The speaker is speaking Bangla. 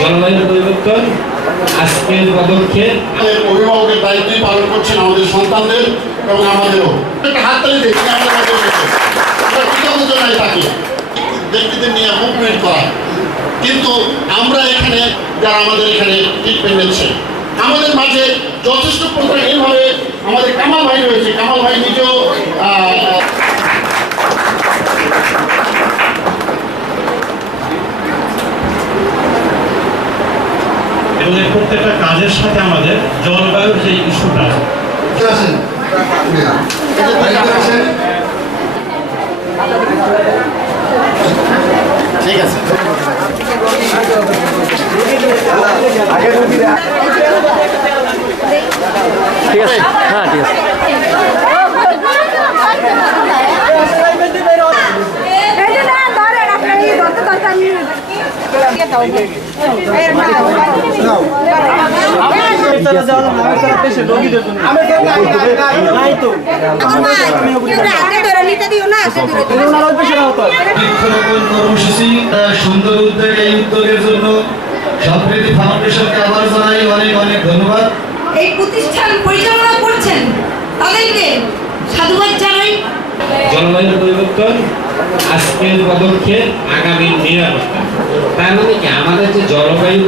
জলবায়ু পরিবর্তন আজকের পদক্ষেপ অভিভাবকের দায়িত্বই পালন করছেন আমাদের সন্তানদের এবং আমাদেরও একটা হাততালি দেখি আমরা কৃতজ্ঞ নাই তাকে ব্যক্তিদের নিয়ে মুভমেন্ট করা কিন্তু আমরা এখানে যারা আমাদের এখানে ট্রিটমেন্ট নিচ্ছে আমাদের মাঝে যথেষ্ট প্রতিভাবে আমাদের কামাল ভাই রয়েছে কামাল ভাই নিজেও এবং এই প্রত্যেকটা কাজের সাথে আমাদের জলবায়ুর যে ইস্যুটা ঠিক আছে ঠিক আছে হ্যাঁ ঠিক আছে কর্মসূচি সুন্দর উদ্যোগ এই উদ্যোগের জন্য সম্প্রীতি ফাউন্ডেশনকে আবার জানাই অনেক অনেক ধন্যবাদ। এই প্রতিষ্ঠান পরিচালনা করছেন তাদেরকে সাধুবাদ জানাই। জলবায়ু পরিবর্তন আজকের পদক্ষেপ আগামী নিরাপত্তা তার মানে কি আমাদের যে জলবায়ু